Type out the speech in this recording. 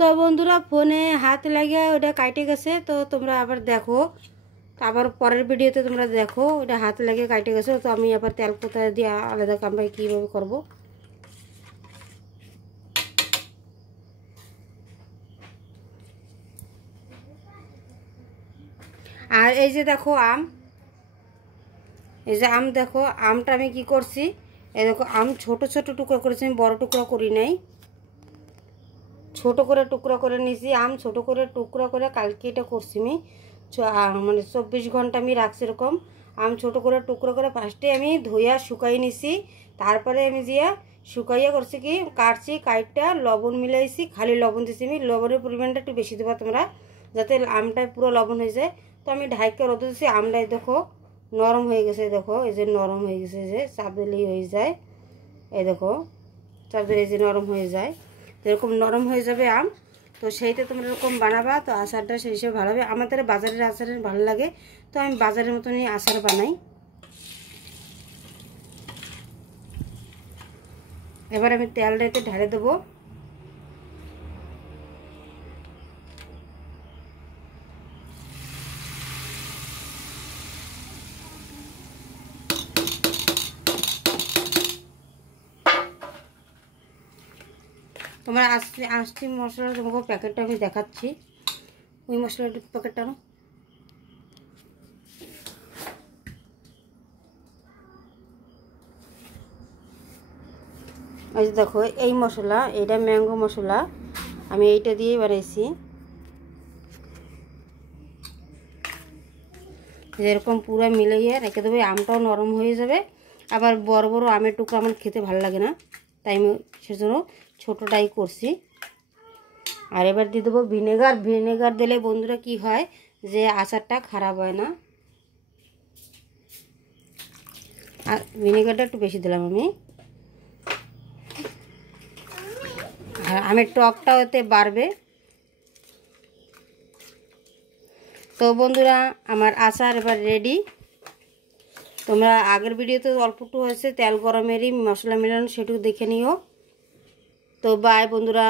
তো বন্ধুরা ফোনে হাত লাগিয়ে ওটা কাটে গেছে, তো তোমরা আবার দেখো, আবার পরের ভিডিওতে তোমরা দেখো ওটা হাত লাগিয়ে কাটে গেছে। তো আমি আবার তেল কোথায় দিয়ে আলাদা কামবাই কীভাবে করব। আর এই যে দেখো আম, এই যে আম দেখো, আমটা আমি কি করছি, এই দেখো আম ছোট ছোট টুকরো করেছি, আমি বড় টুকরো করি নাই, ছোট করে টুকরো করে নিয়েছি। আম ছোট করে টুকরো করে কালকে এটা করছি আমি, মানে 24 ঘন্টা আমি রাখছি এরকম। আম ছোট করে টুকরো করে ফার্স্টে আমি ধুইয়া শুকাই নিছি, তারপরে আমি দিয়া শুকাইয়া করছি কি কাটছি, কাইটটা লবণ মিলাইছি, খালি লবণ দিছি আমি। লবণের পরিমাণটা একটু বেশি দেবা তোমরা, যাতে আমটা পুরো লবণ হয়ে যায়। তো আমি ঢাইকা রোদে দিচ্ছি। আমটাই দেখো নরম হয়ে গেছে, দেখো এই যে নরম হয়ে গেছে, যে চাপ দিলেই হয়ে যায়, এই দেখো চাপ দিলে যে নরম হয়ে যায়, তো এরকম নরম হয়ে যাবে আম। তো সেইটা তোমরা এরকম বানাবা, তো আচারটা সেই হিসেবে ভালো হবে। আমাদের বাজারের আচারের ভালো লাগে, তো আমি বাজারের মতনই আচার বানাই। এবার আমি তেলটা এতে ঢেলে দেবো। তোমার আস্তি মশলা তোমাকে প্যাকেটটা আমি দেখাচ্ছি, ওই মশলাটা প্যাকেটটা না, এই যে দেখো এই মশলা, এটা ম্যাঙ্গো মশলা, আমি এইটা দিয়েই বানাইছি। যেরকম পুরো মিলাইয়ে রেখে দেবে, আমটাও নরম হয়ে যাবে। আবার বড় বড় আমের টুকরো আমার খেতে ভালো লাগে না, তাই আমি সেজন্য ছোটোটাই করছি। আর এবার দিয়ে দেবো ভিনেগার। ভিনেগার দিলে বন্ধুরা কি হয়, যে আচারটা খারাপ হয় না। আর ভিনেগারটা একটু বেশি দিলাম আমি, আর আমের টকটাও এতে বাড়বে। তো বন্ধুরা আমার আচার এবার রেডি। তোমরা আগের ভিডিওতে অল্প একটু হয়েছে তেল গরমেরই মশলা মেলানো, সেটুকু দেখে নিও। তো বাই বন্ধুরা।